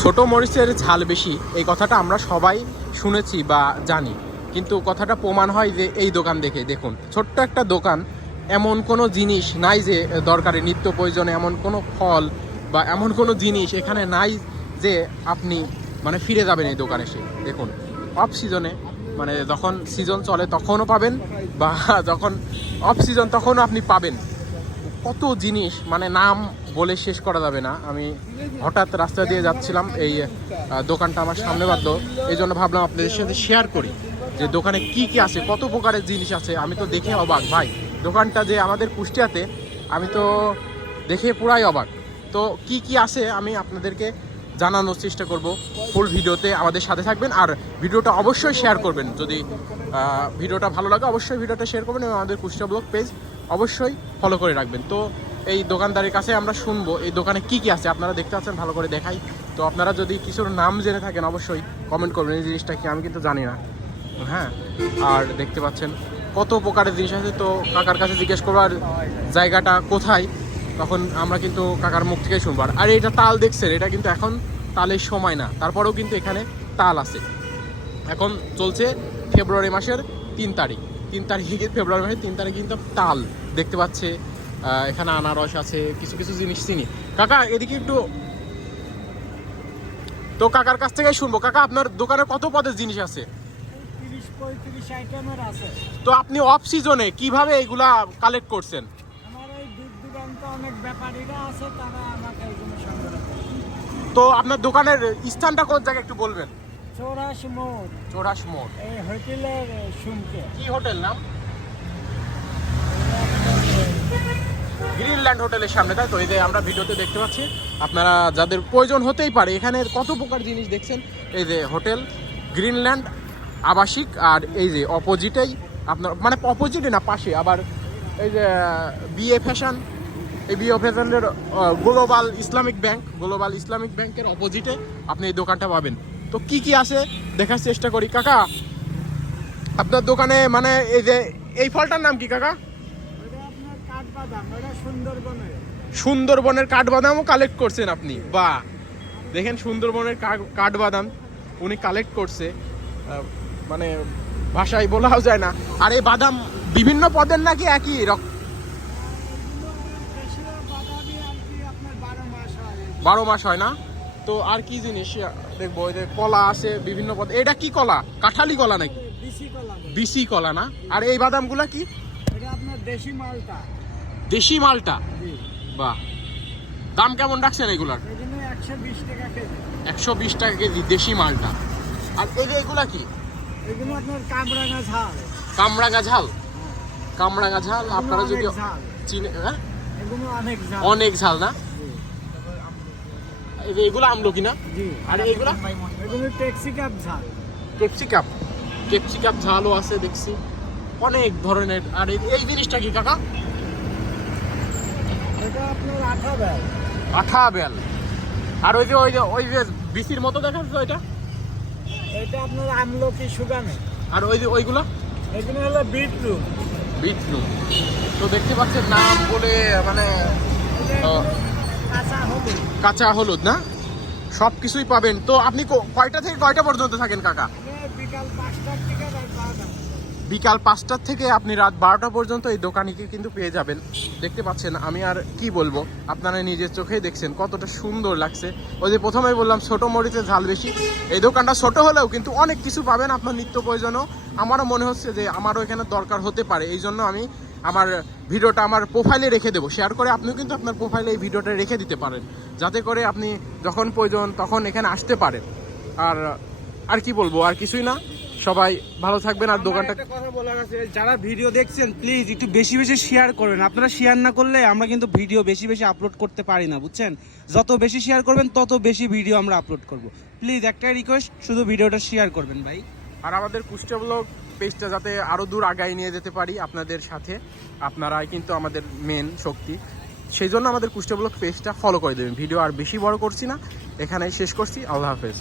ছোট মরিচের ঝাল বেশি, এই কথাটা আমরা সবাই শুনেছি বা জানি। কিন্তু কথাটা প্রমাণ হয় যে এই দোকান দেখে, দেখুন। ছোট্ট একটা দোকান, এমন কোনো জিনিস নাই যে দরকারে নিত্য প্রয়োজনে এমন কোনো ফল বা এমন কোনো জিনিস এখানে নাই যে আপনি মানে ফিরে যাবেন এই দোকানে এসে। দেখুন অফ সিজনে মানে যখন সিজন চলে তখনও পাবেন বা যখন অফ সিজন তখনও আপনি পাবেন। কত জিনিস মানে নাম বলে শেষ করা যাবে না। আমি হঠাৎ রাস্তা দিয়ে যাচ্ছিলাম, এই দোকানটা আমার সামনে বাধ্য এই জন্য ভাবলাম আপনাদের সাথে শেয়ার করি যে দোকানে কি কি আছে, কত প্রকারের জিনিস আছে। আমি তো দেখে অবাক, ভাই, দোকানটা যে আমাদের কুষ্টিয়াতে, আমি তো দেখে পুরাই অবাক। তো কি কি আছে আমি আপনাদেরকে জানানোর চেষ্টা করব ফুল ভিডিওতে আমাদের সাথে থাকবেন। আর ভিডিওটা অবশ্যই শেয়ার করবেন। যদি ভিডিওটা ভালো লাগে, অবশ্যই ভিডিওটা শেয়ার করবেন এবং আমাদের কুষ্টিয়া ব্লগ পেজ অবশ্যই ফলো করে রাখবেন। তো এই দোকানদারের কাছে আমরা শুনব, এই দোকানে কি কি আছে আপনারা দেখতে পাচ্ছেন, ভালো করে দেখাই। তো আপনারা যদি কিছুর নাম জেনে থাকেন, অবশ্যই কমেন্ট করবেন, এই জিনিসটা কি আমি কিন্তু জানি না। হ্যাঁ আর দেখতে পাচ্ছেন কত প্রকারের জিনিস আছে। তো কাকার কাছে জিজ্ঞেস করবার জায়গাটা কোথায়, তখন আমরা কিন্তু কাকার মুখ থেকে শুনব। আর- আর এটা তাল দেখছেন, এটা কিন্তু এখন তালের সময় না, তারপরেও কিন্তু এখানে তাল আছে। এখন চলছে ফেব্রুয়ারি মাসের তিন তারিখ। তিন তারিখে ফেব্রুয়ারি মাসের তিন তারিখ কিন্তু তাল দেখতে পাচ্ছে। এখানে আনারস আছে কিছু কিছু জিনিস চিনি। কাকা এদিকে একটু তো কাকার কাছ থেকে শুনব। কাকা আপনার দোকানে কত পদের জিনিস আছে? তো আপনি অফ সিজনে কীভাবে এগুলা কালেক্ট করছেন? তো আপনার দোকানের স্থানটা কোন জায়গায় একটু বলবেন? চৌরাশ মোড়। চোরাস মোড়। এই হোটেলের সুমকে। কি হোটেল নাম? গ্রিনল্যান্ড। হোটেলের সামনে তাই তো? এই যে আমরা ভিডিওতে দেখতে পাচ্ছি আপনারা যাদের প্রয়োজন হতেই পারে এখানে কত প্রকার জিনিস দেখছেন? এই যে হোটেল গ্রিনল্যান্ড আবাসিক আর এই যে অপোজিটেই আপনার মানে অপোজিটে না পাশে। আবার এই যে বিএ ফ্যাশন এই বিএ ফ্যাশনের global Islamic bank global Islamic ব্যাংকের অপোজিটে আপনি এই দোকানটা পাবেন। তো কি কি আছে? দেখার চেষ্টা করি। কাকা আপনার দোকানে মানে এই যে এই ফলটার নাম কি কাকা? সুন্দরবনের। কাঠবাদামও কালেক্ট করছেন আপনি? বা দেখেন সুন্দরবনের কাঠবাদাম উনি কালেক্ট করছে। মানে ভাষায় বলাও যায় না। আর এই বাদাম বিভিন্ন পদের নাকি একই রক- বেশিরভাগ বাদামই আর কি আপনার বারো মাস হয়। বারো মাস হয় না? তো আর কি জিনিস? দেখব ওই যে কলা আছে বিভিন্ন পদ এটা কি কলা? কাঁঠালি কলা নাকি? বিসি কলা। বিসি কলা না? আর এই বাদামগুলা কি? আপনার দেশি মালটা। দেশি মালটা? বাহ। দাম কেমন রাখছেন এগুলার? একশো বিশ টাকা কেজি। দেশি মালটা। আর এই যে এগুলা কি? এগুলো আপনার কামরাঙা ঝাল কামরাঙা ঝাল কামরাঙা ঝাল আপনারা যদি অনেক ঝাল। চিনে হ্যাঁ? অনেক ঝাল না? এগুলো আমলকি না জি। আর এগুলা? এগুলো ক্যাব ঝাল। ক্যাপসিকাম ক্যাপসিকাম ঝালও আছে দেখছি। অনেক ধরনের। আর এই- জিনিসটা কি কাকা? এটা আপনার আঠা ব্যাগ আঠা বেল আর ওই যে ওই যে ওই যে বিসির মতো দেখা যাচ্ছে ওইটা এটা আপনার আমলকি সুগানে আর ওই যে ওইগুলো? এগুলো হলো বিটরুট। বিটনুন তো দেখতে পাচ্ছেন নাম বলে মানে এটা। কাঁচা হলুদ। না? সব কিছুই পাবেন। তো আপনি কয়টা থেকে কয়টা পর্যন্ত থাকেন কাকা? বিকাল পাঁচটার থেকে বিকাল পাঁচটার থেকে আপনি রাত বারোটা পর্যন্ত এই দোকানিকে কিন্তু পেয়ে যাবেন। দেখতে পাচ্ছেন আমি আর কি বলব? আপনারা নিজের চোখেই দেখছেন কতটা সুন্দর লাগছে। ওই যে প্রথমেই বললাম ছোট মরিচে ঝাল বেশি। এই দোকানটা ছোট হলেও কিন্তু অনেক কিছু পাবেন আপনার নিত্য প্রয়োজনও। আমারও মনে হচ্ছে যে আমারও এখানে দরকার হতে পারে। এই জন্য আমি আমার ভিডিওটা আমার প্রোফাইলে রেখে দেবো। শেয়ার করে আপনিও কিন্তু আপনার প্রোফাইলে এই ভিডিওটা রেখে দিতে পারেন। যাতে করে আপনি যখন প্রয়োজন তখন এখানে আসতে পারেন। আর আর কি বলব আর কিছুই না। সবাই ভালো থাকবেন আর দোকানটা কথা বলার আছে যারা ভিডিও দেখছেন প্লিজ একটু বেশি বেশি শেয়ার করবেন আপনারা শেয়ার না করলে আমরা কিন্তু ভিডিও বেশি বেশি আপলোড করতে পারি না বুঝছেন? যত বেশি শেয়ার করবেন তত বেশি ভিডিও আমরা আপলোড করব। প্লিজ একটাই রিকোয়েস্ট শুধু ভিডিওটা শেয়ার করবেন ভাই। আর আমাদের কুষ্টিয়া ব্লগ পেজটা যাতে আরও দূর আগায় নিয়ে যেতে পারি আপনাদের সাথে। আপনারাই কিন্তু আমাদের মেন শক্তি। সেই জন্য আমাদের কুষ্টিয়া পেজটা ফলো করে দেবেন। ভিডিও আর বেশি বড় করছি না। এখানেই শেষ করছি। আল্লাহ হাফেজ।